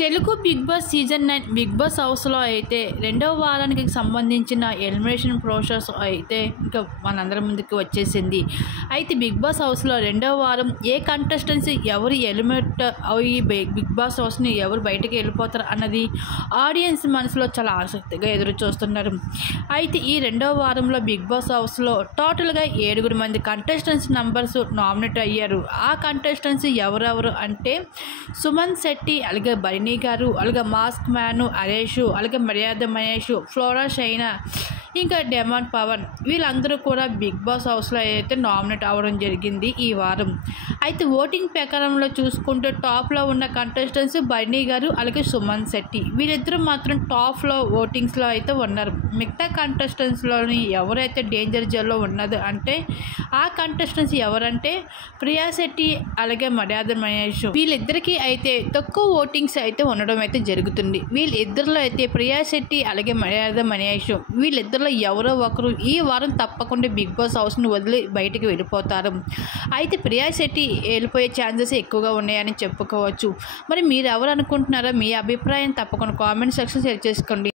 Telugu Bigg Boss season 9 Bigg Boss హౌస్లో అయితే రెండవ వారానికి సంబంధించిన ఎలిమినేషన్ ప్రాసెస్ అయితే ఇంకా మనందరి ముందుకు వచ్చేసింది. అయితే బిగ్ బాస్ హౌస్లో రెండవ వారం ఏ కంటెస్టెంట్స్ ఎవరు ఎలిమినేట్ అయ్యి బిగ్ బాస్ హౌస్ని ఎవరు బయటకు వెళ్ళిపోతారు అన్నది ఆడియన్స్ మనసులో చాలా ఆసక్తిగా ఎదురు చూస్తున్నారు. అయితే ఈ రెండవ వారంలో బిగ్ బాస్ హౌస్లో టోటల్గా 7 మంది కంటెస్టెంట్స్ నంబర్స్ నామినేట్ అయ్యారు. ఆ కంటెస్టెంట్స్ ఎవరెవరు అంటే సుమన్ శెట్టి, అలాగే బరిణి గారు, అలాగే మాస్క్ మ్యాను హరీష్, అలాగే మర్యాద మహేష్, ఫ్లోరా షైనా, ఇంకా డెమాన్ పవన్ వీళ్ళందరూ కూడా బిగ్ బాస్ హౌస్లో అయితే నామినేట్ అవ్వడం జరిగింది ఈ వారం. అయితే ఓటింగ్ ప్రకారంలో చూసుకుంటే టాప్లో ఉన్న కంటెస్టెంట్స్ బర్నీ గారు, అలాగే సుమన్ శెట్టి వీరిద్దరూ మాత్రం టాప్లో ఓటింగ్స్లో అయితే ఉన్నారు. మిగతా కంటెస్టెంట్స్లోని ఎవరైతే డేంజర్ జోన్లో ఉన్నది అంటే ఆ కంటెస్టెంట్స్ ఎవరంటే ప్రియా శెట్టి, అలాగే మర్యాద మహేష్ వీళ్ళిద్దరికీ అయితే తక్కువ ఓటింగ్స్ అయితే ఉండడం అయితే జరుగుతుంది. వీళ్ళిద్దరిలో అయితే ప్రియా శెట్టి, అలాగే మర్యాద మహేష్ వీళ్ళిద్దరిలో ఎవరో ఒకరు ఈ వారం తప్పకుండా బిగ్ బాస్ హౌస్ని వదిలి బయటికి వెళ్ళిపోతారు. అయితే ప్రియా శెట్టి వెళ్ళిపోయే ఛాన్సెస్ ఎక్కువగా ఉన్నాయని చెప్పుకోవచ్చు. మరి మీరు ఎవరు అనుకుంటున్నారో మీ అభిప్రాయం తప్పకుండా కామెంట్ సెక్షన్ షేర్ చేసుకోండి.